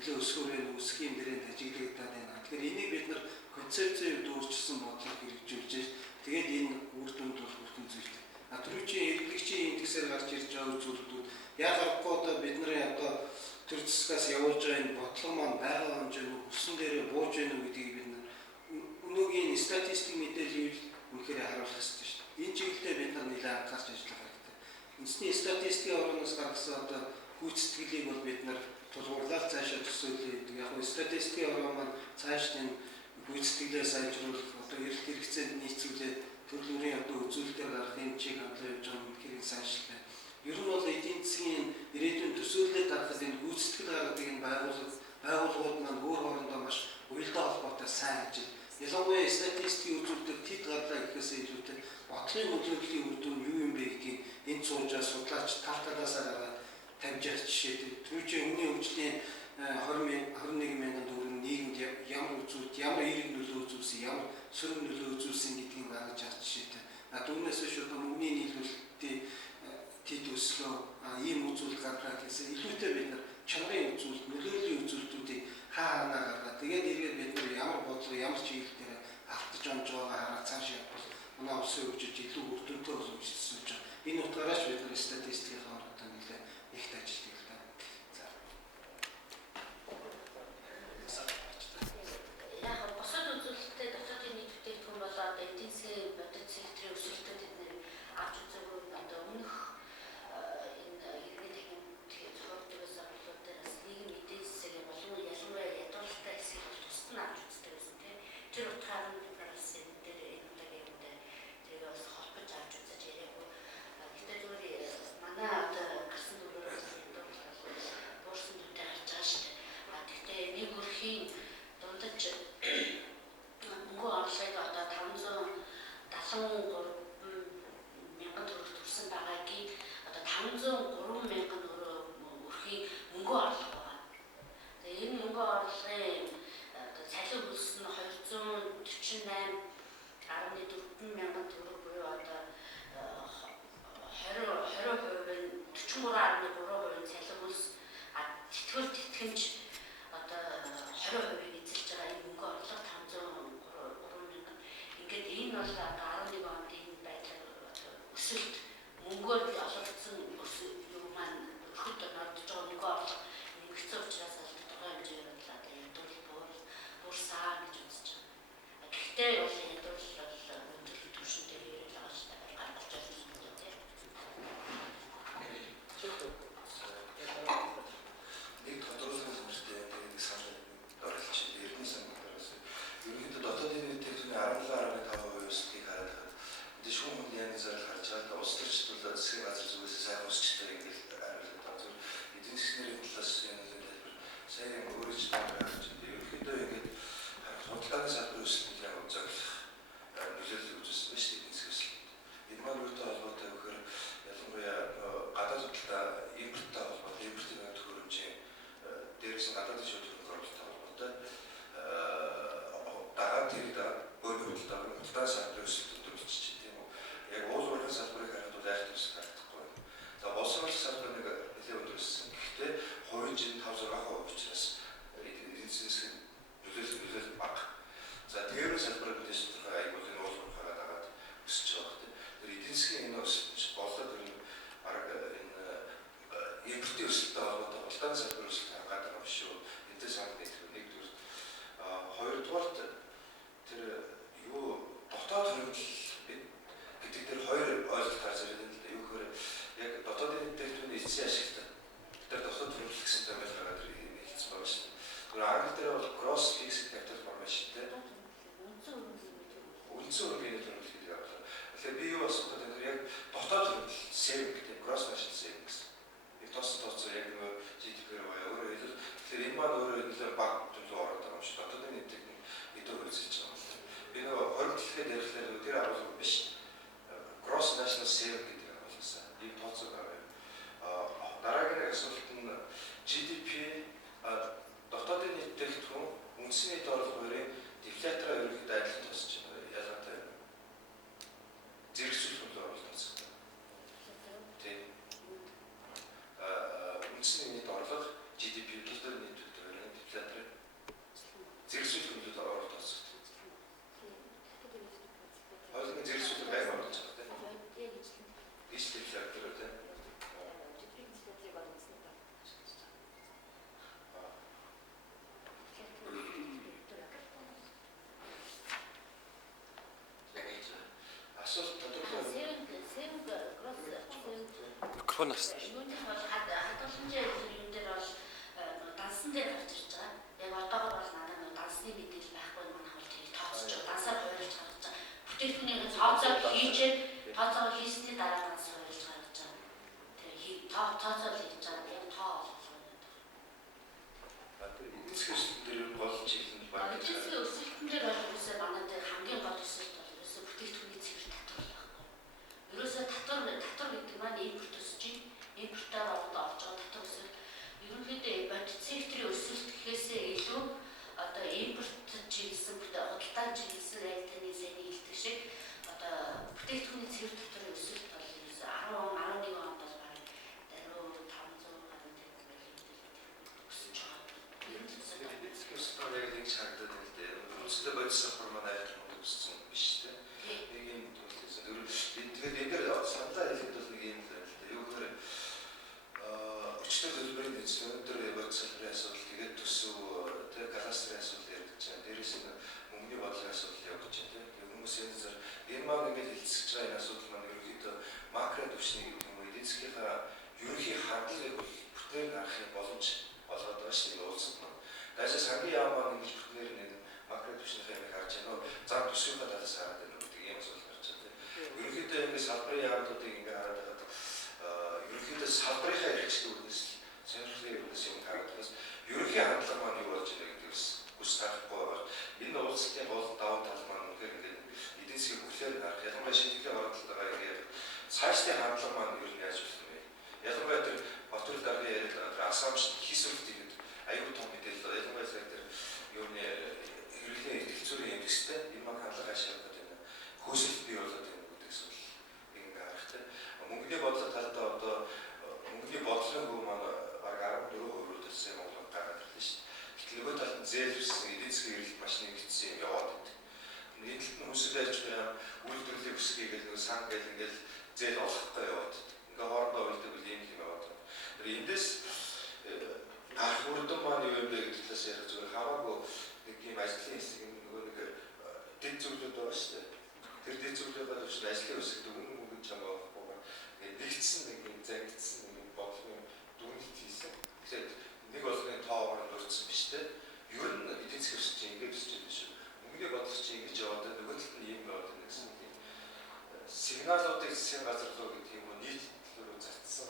нэлээд өсгөрөө үсгийн дээрээ ажиглагдаад байна. Тэгэхээр энийг бид нар концепцээр өөрчилсөн бодлого хэрэгжүүлж тэгээд энэ үр дүнд бол хүрхэн зүйлтэй. Түрүүчийн эргэлэгчийн индексээр гарч ирж байгаа үзүүлэлтүүд яг харахгүй одоо бидний одоо төр засгаас явуулж байгаа энэ бодлого маань байгаа хэмжээнд өссөн дээрээ бууж байна уу гэдгийг бид нар өнөөгийн статистик мэдээллийг үнэхээр харуулах хэрэгтэй шүү дээ. Энэ чиглэлээр бид нар нэлээд анхаарч ажиллах хэрэгтэй. Үндэсний статистикийн орноос гаргасан одоо гүйцэтгэлийг бол бид нар тулгуурлаад цаашаа төсөөлөе. Яг нь статистикийн орон маань цааш энэ гүйцэтгэлээ сайжруулах, одоо эрэлт хэрэгцээнд нийцүүлээд төрөлхтний одоо үзүүлэлтээр гарах юм чиг хандлага явж байгаа юм сайжруулах. Ер нь бол эдийн засгийн ирээдүйн төсөөллөд гаргах энэ гүйцэтгэл гаргадаг энэ байгууллагууд маань өөр хоорондоо маш уялдаа холбоотой сайн ажил. Ялангуяа статистикийн үзүүлэлтээр тэд гарлаа гэхээс илүүтэй бодлогын нөлөөллийн үр дүн юу юм бэ гэдгийг энэ цуужаа судлаач тал талаасаа гаргаад тавьж байгаа жишээ. Түрүүчийн хүний хөгжлийн 21 мянган төгрөг нийгэмд ямар үзүүлэлт, ямар эерэг нөлөө үзүүлсэн, ямар сөрөг нөлөө үзүүлсэн гэдгийг гаргаж авах жишээтэй. Түүнээс биш одоо мөнгөний нийлүүлэлтийн тэд өслөө ийм үзүүлэлт гаргаад гэсэн илүүтэй бид нар чанарын үзүүлэлт, нөлөөллийн үзүүлэлтүүдийг хаанаа гаргаад тэгээд эргээд бид нар ямар бодлого, ямар чиглэлээр автаж онж байгаа хараа цааш явбал манай улсын хөгжиж илүү үр дүнтэй болох гэж байна. Энэ утгаараас бид нар статистикийн хоорондоо нэлээд ихт ажилладаг л да. Яг босод үзүүлэлттэй дотоодын нийт бүтээгдэхүүн болоо одоо эдийн засгийн бодит секторын өсөлтөд тэдний авч үзээгүй одоо өмнөх энэ иргэдийн зөвлөлтөөс болоодоос нийгэм эдийн засгийн болон ялангуяа ядуулалтай хэсгийг тусад нь авч үздэг гэсэн тийм. Тэр утгаар нь бид нар бас энэ дээр энэ удаагийн үедээ тэрийг бас холбож авч үзэж яриаггүй. Гэхдээ зүгээр манай одоо гарсан дүрээр буурсан дүнтэй харж байгаа шүү дээ. Гэхдээ нэг өрхийн дундаж мөнгө орлогыг одоо 573 мянган төгрөг төрсэн байгаагийн одоо 503 мянган өрхийн мөнгө орлого байгаа. Тэгээ энэ мөнгө орлогын одоо цалин хөлс нь 248.4 мянган төгрөг буюу одоо 20%-ын 43.3% цалин хөлс тэтгэл тэтгэмж одоо 20%-ийг эзэлж байгаа энэ мөнгө орлого 503 мянган. Ингээд энэ бол одоо 11 онд энэ байдлаар өсөлт мөнгөөр олгогдсон юм маань өрхөд нордож байгаа мөнгө орлого нэмэгдсэн учраас тодорхой хэмжээгээр бол одоо ядуул буурсаа гэж үзэж байгаа. Гэхдээ бол ядуул бол өндөр түвшинтэй ирэл байгаа шүү дээ. Гаргаж байсан юм байна тийм. Нэг тодорхойлсон хүмүүстэй нэг санал оруулж эрдэнэ санаараас ерөнхийдөө дотоодын нийт техникийн 17.5% өсөлтийг хараад энэ шүүх хөдөлгөөний яны зарал харж байгаа улс төрчид бол засгийн газар зүгээс сайн өсчихтэй ингээд хариулт байгаа зүйл эдийн засгийн талаас энэ хэлбэр сайн өөрөж тааж ерөнхийдөө ингээд судалгааны салбарын өсөлтөд яг зөвлөх нөлөөлөл үзүүлсэн байна шүү дээ эдийн засгийн өсөлт. Энэ маань үүнтэй холбоотой гэхээр ялангуяа гадаад худалдаа импорттой холбоотой импортын төхөөрөмжийн дээрээс нь гадаад шууд хөрөнгө оруулалттай холбоотой дагаад тэр өөр худалдаа салбарын өсөлтөд төлөвлөж тийм үү. Яг уул уурхай салбарыг харахад бол айх төсөв гарахгүй. За болсон салбар нэг нэлээд өндөр өссөн. Гэхдээ хувийн жин 5-6% учраас эдийн засгийн нөлөөлөл бага. За дээрээс салбарыг мэдээж тодорхой айгуул энэ уул уурхайгаа дагаад өсөж байгаа гэдэг. Тэр эдийн засгийн энэ өсөлт болоод энэ арга энэ импортын өсөлттэй холбоотой худалдааны салбарын өсөлт хангаад байгаа биш үү? Энэтэй санал нийтлүү нэгдүгээр. Хоёрдугаарт тэр юу дотоод хөрөнгөл гэдэг дээр хоёр ойлголт гарч ирээд байна л да. Юу гэхээр яг дотоодын бүтээгдэхүүний эцсийн ашигт тэр дотоод хөрөнгөл гэсэн томьёол гаргаад хэлсэн байгаа шүү дээ. Тэр анги дээр бол gross fixed capital formation дээ. Үндсэн хөрөнгөний хөрөнгөл гэдэг юм. Тэгэхээр би юу асууад байна яг дотоод хөрөнгөл saving гэдэг gross national saving гэсэн. Яг тооцоо яг нөгөө GDP-ээр байгаа өөрөө хэлэл. Тэгэхээр энэ маань өөрөө нэлээд бага төлөв ороод байгаа юм шиг. Дотоодын нийт техник эдгээр үзэж байгаа. Би нөгөө хөрөнгөлөхэд ярихлаар тэр агуулга биш. Gross national saving гэдэг агуулгасан. Энэ тооцоо байгаа юм. Дараагийн асуулт нь GDP дотоодын нийт бүтээгдэхүүн үндсэн нийт орлого хоёрын дефлятораа ерөнхийдөө адилхан тусч ялгаатай зэрэгцүүлэх нь оролцсон. Тийм. Үндсэн нийт орлого GDP дотоодын нийт бүтээгдэхүүн дансн дээр гарч ирж байгаа. Яг одоогор бол надад нэг дансны мэдээлэл байхгүй манайх бол тийг тооцож дансаар хуваарлж гаргаж байгаа. Бүтээгдэхүүнийг тооцоод хийчээд тооцоогоо хийсний дараа данс хуваарлж гаргаж байгаа. Тэгээ тооцоод хийж байгаа. Яг тоо эдийн засгийн дээр гол чиглэл нь баг. эдийн засгийн өсөлтөн дээр бол ерөөсөө манай дээр хамгийн гол өсөлт бол ерөөсөө бүтээгдэхүүний цэвэр татвар байхгүй. Ерөөсөө татвар гэдэг маань импорт өсөж байна. Импортоор орж байгаа татвар өсөлт. Ерөнхийдөө бодит секторын өсөлт гэхээсээ илүү одоо импорт чиглэсэн худалдаа чиглэсэн айлтны сайн хэлдэг шиг одоо бүтээгдэхүүний цэвэр татварын өсөлт бол ерөөсөө 10 11 онд бол бараг даруй 500 гаруй төгрөг өсөж байгаа. Эдийн засгийн өсөлт яг нэг харагдаад байна л дээ. Өөрөөсөө бодис сахар манай айхтар өссөн биш үү? Нэг юм төлөвлөсөн. Тэгэхээр энэ дээр саналаа хэлэхэд бол нэг юм л байна л дээ. Юу гэхээр өчтөр төлбөрийн эзэн өндөр бодис сахарын асуудал тэгээд төсөв тэг кадастрын асуудал яригдж байгаа. Дээрээс нь мөнгөний бодлогын асуудал явагдаж байна. Тэгээд хүмүүс энэ маань ингээд хэлцэж байгаа энэ асуудал маань ерөнхийдөө макро түвшний гэдэг юм уу эдийн засгийнхаа ерөнхий хандлагыг бүтээр гаргахын боломж олгоод байгаа шүү дээ улсад маань. Дайсаа сангийн яам маань ингэж бүтээр нэг макро түвшнийхээ юм харж байна. Зам төсвийнхаа талаас хараад байна гэдэг юм асуудал гарч байна. Ерөнхийдөө ингээд салбарын яамнуудыг ингээд хараад байгаад ерөнхийдөө салбарынхаа хэрэгцээ үрнэс сонирхлын үрнэс юм хараад байгаас ерөнхий хандлага маань юу болж байгаа гэдгээс хүс таахгүй байгаа. Энэ уулзалтын гол давуу тал маань үнэхээр ингээд эдийн засгийн хөгжлөөр харах ялангуяа шинжилгээ оролцоод байгаа ингээд цаашдын хандлага маань юу яаж болох вэ? Ялангуяа тэр Батүр даргын яриад асамж хийсвэрт ихэд аюул том мэдээлэл ялангуяа тэр юуны хэрэглээ хэлцүүрийн индекстэй энэ маань хандлага ашиглаад байна. Хөөсөлт бий болоод байна гэдгээс бол ингээд харахтай. Мөнгөний бодлого талдаа одоо мөнгөний бодлогын хөв маань баг 14% төсөө Монголд гараад ирлээ шүү дээ. Гэтэл нөгөө талд нь зээлвэрсэн эдийн засгийн эрэлт маш нэгдсэн юм яваад байдаг. Нийтлэл нь хүсэл ажил байна, үйлдвэрлэлийн өсгий гэх нэг сан гэл ингээл зээл олохгүй яваад. Ингээ хоорондоо үйлдэл юм яваад. Тэр эндээс гарах үрдэн маань юу юм бэ гэдэг талаас ярих зүгээр хамаагүй нэг юм ажлын хэсэг нөгөө нэг дэд зүйлүүд байгаа шүү дээ. Тэр дэд зүйлүүд учраас ажлын хэсэгт өмнө чамаа нэгдсэн нэг юм зангидсан нэг бодлогын дүнэлт хийсэн. Тэгэхээр нэг болгоны тоогоор дурдсан биш үү? Ер нь эдийн засгийн өсөлт чинь ингэж өсөж байгаа шүү. Мөнгөний бодлого чинь ингэж яваад нөгөө талд нь юм яваад байна гэсэн тийм сигналуудыг засгийн газар руу гэдэг юм уу нийт төлөв зарцсан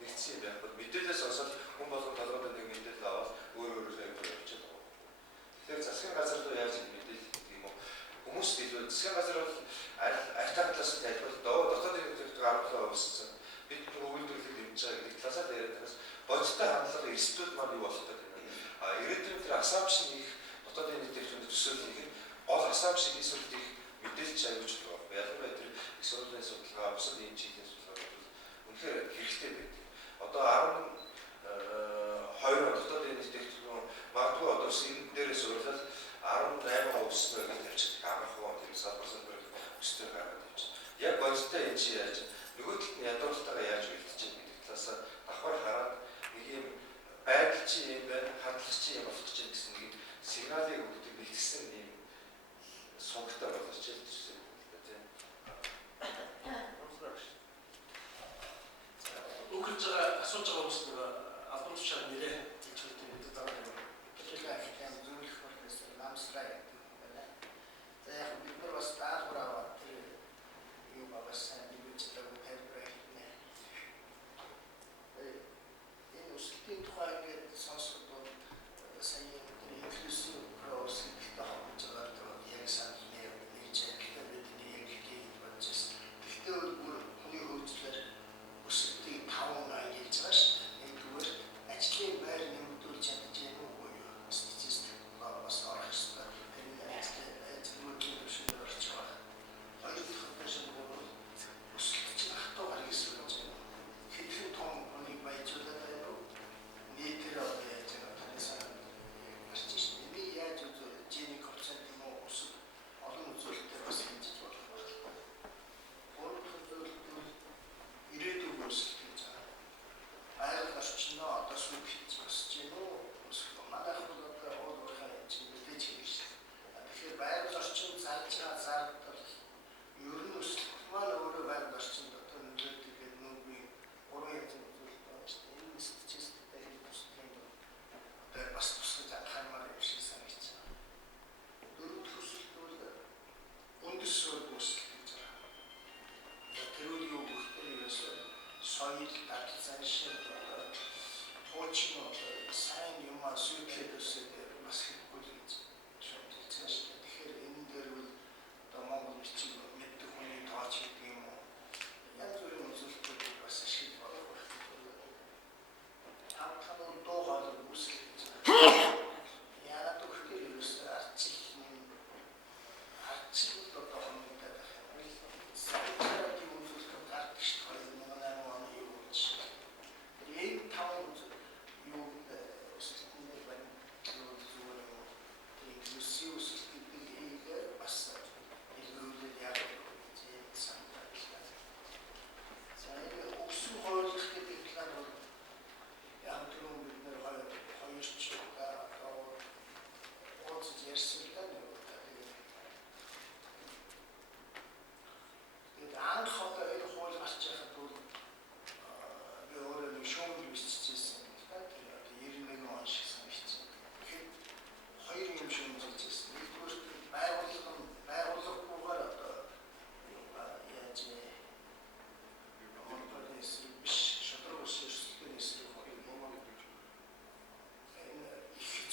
нэгдсэн юм байх бол мэдээлэлээс сонсоод хүн болгон толгойд нэг мэдээлэл аваад өөр явуулчихад байгаа. Тэгэхээр засгийн газар руу яаж мэдээлэл гэдэг юм уу хүмүүс илүү засгийн газар бол айтаа талаас нь тайлбар дотоодын хэлбэрт 17% өссөн. Бид үйлдвэрлэлийг дэмжиж байгаа гэдэг талаас нь яриад байгаас бодиттой хандлага эрсдэл маань юу болох гэдэг юм. Ирээдүйн тэр асампшн их дотоодын нийтлэлд төсөөлөх нь гол асампшн эсвэл их мэдээлж аюулж байгаа. Ялангуяа тэр их сургуулийн судалгаа, бусад ийм чиглэлийн судалгаа бол үнэхээр хэрэгтэй байдаг. Одоо 12 дотоодын нийтлэлд магадгүй одоо энэ дээрээ суурилал 18% өснө гэж тавьчих. Амархан тэр салбар өстэй гараад явж. Яг бодиттой энэ чи яаж нөгөө талд нь ядууртайгаа яаж үлдэж байгаа гэдэг талаас давхар хараад нэг юм байдал чи юм байна, хандлага чи юм болох гэж байна гэсэн нэг сигналыг өгдөг нэгсэн юм сугтаа болгож хэлсэн тийм. Өгөж байгаа асууж байгаа хүмүүс нэг албан тушаал нэрээ гэж хэлдэг бид дараа юм. Тэгэхээр зөвлөх профессор Ламсрай байна. За яг бид нар бас даалгавраа юу багаас нэгж байгаа тайлбар хийгнэ. Энэ өсөлтийн тухай ингээд сонсоход сая инклюзив процесс тохиолж байгаа яг санал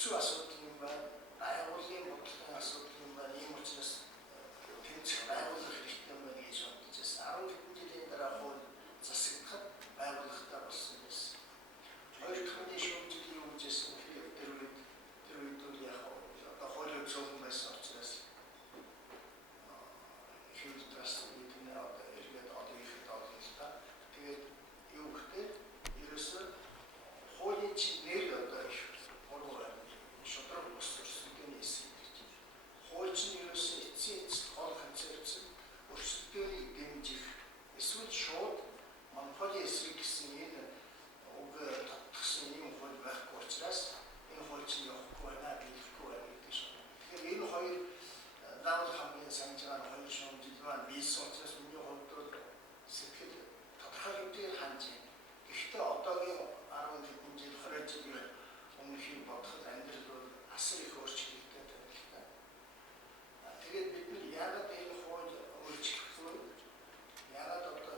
хэцүү асуудал юм байна. Байгууллагын бодлогын асуудал юм байна. Ийм учраас тэнцэх байгууллага хэрэгтэй юм байна гэж бодож байсан. 10 жилийн дараа хууль засагдахад байгууллагатай болсон байсан. Хоёр дахь нь шүүмжил юу гэжсэн гэхээр тэр үед бол яг одоо хуулийн зөвхөн байсан учраас хөвд траст гэдэг нь одоо эргээд одоо их одоо л та. Тэгээд юу гэхээр ерөөсөө хуулийн чинь нэр одоо их шудраг босчихсон гэсэн гэж. Хууль чинь ерөөсөө эцсийн гол концепц өрсөлдөөнийг дэмжих эсвэл шууд монополи эсрэг гэсэн энэ үг татгсан юм хууль байхгүй учраас энэ хууль чинь явахгүй байна гэхгүй байна гэдэг шиг. Тэгэхээр энэ хоёр заавал хамгийн сайн жагаар хоёр шүүмжил маань бийсэн учраас миний хувьд бол сэтгэл тодорхой хэмжээгээр хандж байна. Гэхдээ одоогийн 10 жил 20 жилийн өмнөхийг бодоход амьдрал бол асар их өөрчлөлттэй байна. Тэгээд бид нар яагаад энэ хууль өөрчлөхгүй? Яагаад одоо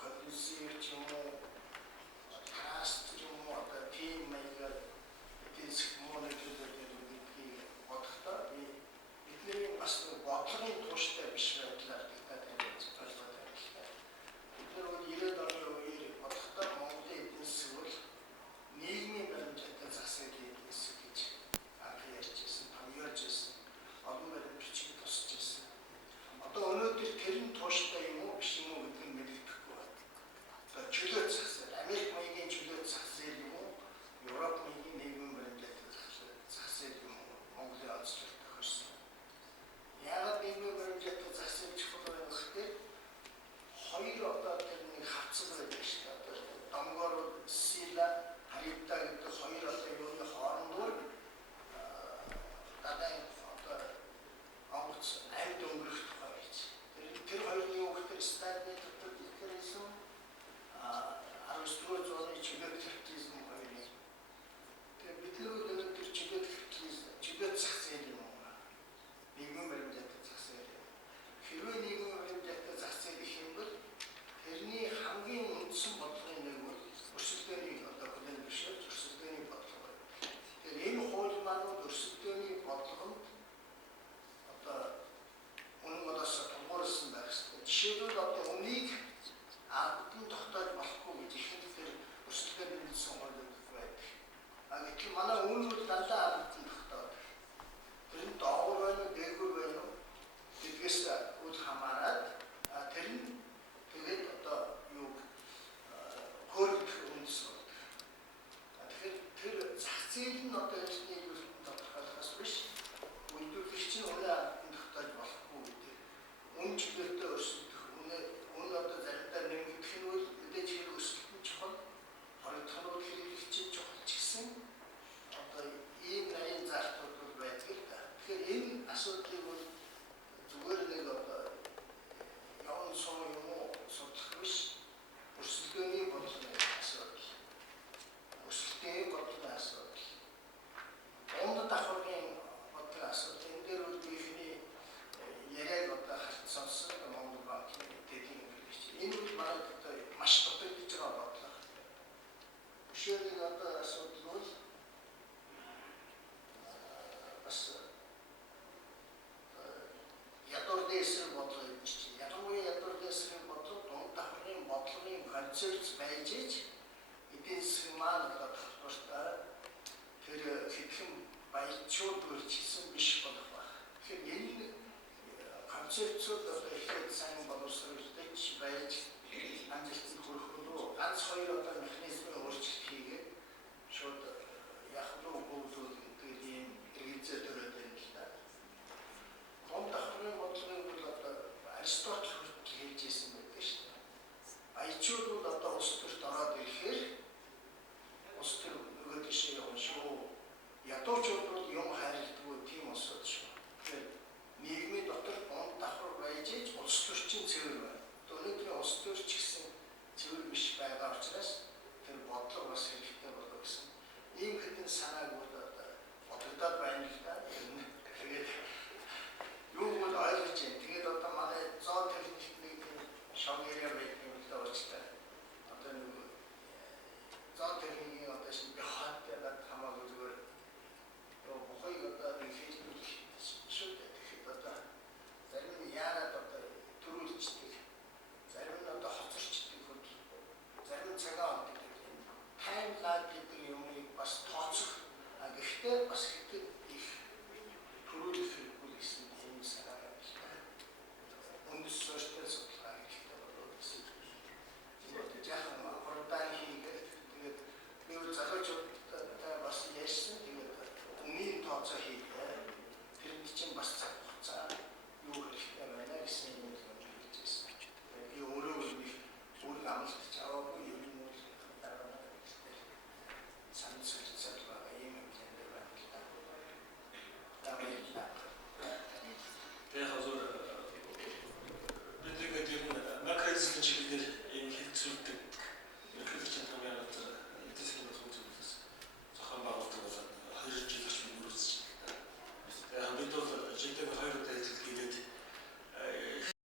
коллектив ч юм уу, траст ч юм уу, одоо тим маягаар эдгээс монополитэй гэдгийг бодохдоо бидний бас бодлогын тууштай биш байдлаар диктат хийж байгаа юм. Бид нар 90-ад оны үеэр бодохдоо Монголын эдийн засаг бол нийгмийн баримттай засаг гэж ярьжсэн, томьёолжсэн, олон баримт бичиг тусчсэн. Одоо өнөөдөр тэр нь тууштай юм уу биш юм уу гэдгийг мэддэхгүй байна. Одоо чөлөө засаг, Америк маягийн чөлөө засаг юм уу, Европ маягийн нийгмийн баримттай засаг юм уу, Монголын онцлог тохирсон. Яагаад нийгмийн баримттай засаг чухал байна гэхээр хоёр одоо тэр нэг хавцал байдаг шүү дээ. Домгоор сила харьяатаа гэдэг хоёр одоо юуны хоорондоо гадаа одоо онгоц амьд өнгөрөх тухай гэж. Тэр хоёрын юу гэхээр стадны тоталитаризм 19-р зууны чөлөөт капитализм хоёрын. Тэгээд бид нар өнөөдөр чөлөөт капитализм, чөлөөт зах зээл юм уу? Нийгмийн баримттай зах зээл. Хэрвээ нийгмийн баримттай зах зээл гэх юм бол тэрний хамгийн үндсэн бодлогын нэг бол өрсөлдөөний одоо хүлээн зөвшөөрж өрсөлдөөний бодлого. Тэгэхээр энэ хууль маань өрсөлдөөний бодлогонд одоо үнэн бодос тулгуурсан байх хэрэгтэй. Жишээлбэл одоо үнийг ардан тогтоож болохгүй гэж ихэнх тэр өрсөлдөөний хэлсэн хуулиуд байдаг. Гэтэл манай үн бол дандаа ардан тогтоод. Тэр нь доогуур байна уу, дээгүүр байна уу гэдгээс үл хамааран тэр нь тэгээд одоо юу хөрөлдөх үндэс бол. Тэгэхээр тэр зах зээл нь одоо хэлний үйлдэл тодорхойлохоос биш. Үйлдвэрлэгч нь өнөө ардан тогтоож болохгүй гэдэг. Үн чөлөөтэй өрсөлдөх, үн одоо заримдаа нэмэгдэх нь үл мэдээж хэрэг өсөлтөнд чухал. Хоригдох нь хэрэглэгчид чухал ч гэсэн одоо ийм нарийн залтууд бол байдаг л да. Тэгэхээр энэ асуудлыг бол зүгээр нэг одоо явна суу юм уу судлах биш. Өрсөлдөөний бодлогын асуудал. Өрсөлдөөний бодлогын асуудал. Онд давхаргийн бодлогын асуудал. Энэ дээр бол бидний яриаг одоо харт сонсон Монгол банкны дэдийн хэрэглэгч. Энэ бол манай одоо маш дутагдж байгаа бодлого. Жишээлбэл одоо асуудал бол бас ядуур дэсрэг бодлого юм чинь. Ядуур дэсрэг бодлого дунд давхаргийн бодлогын концепц байж ич эдийн засгийн маань одоо тогтвортой тэр хэдхэн баячууд үржилсэн биш болох баг. Тэгэхээр энэ концепцүүд одоо ихэд сайн боловсруулж байж амжилтанд хүрэх рүү ганц хоёр одоо механизмын өөрчлөлт хийгээд шууд яг руу хөгжүүл гэдэг ийм хэрэгцээ төрөд байна л да. Дунд давхаргийн бодлогын бол одоо Аристотель хүртэл хэлж ирсэн байдаг шүү дээ. Баячууд бол одоо улс төрт ороод ирэхээр улс төр нөгөө дэшээ явна шүү. Ядуучууд бол юм хайрладгүй тийм улсууд шүү. Тэгэхээр нийгмийн дотор дунд давхар байж улс төрчин цэвэр байна. Өнөөдрийн улс төр ч гэсэн цэвэр биш байгаа учраас Тэгэхээр бас хэдий